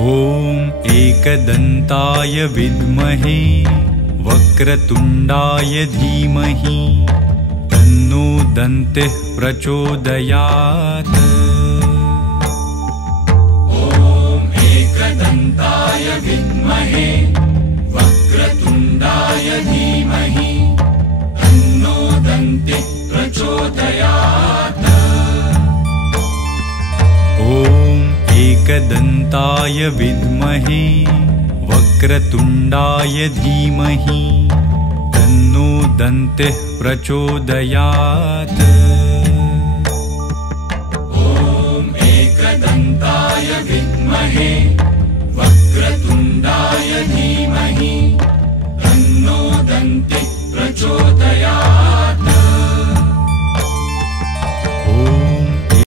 ॐ एकदन्ताय विद्महे वक्रतुण्डाय धीमहि तन्नो दन्तिः प्रचोदयात्। ॐ एकदन्ताय विद्महे वक्रतुण्डाय धीमहि तन्नो दन्तिः प्रचोदयात्। ॐ एकदन्ताय विद्महे वक्रतुण्डाय धीमहि तन्नो दन्तिः प्रचोदयात्।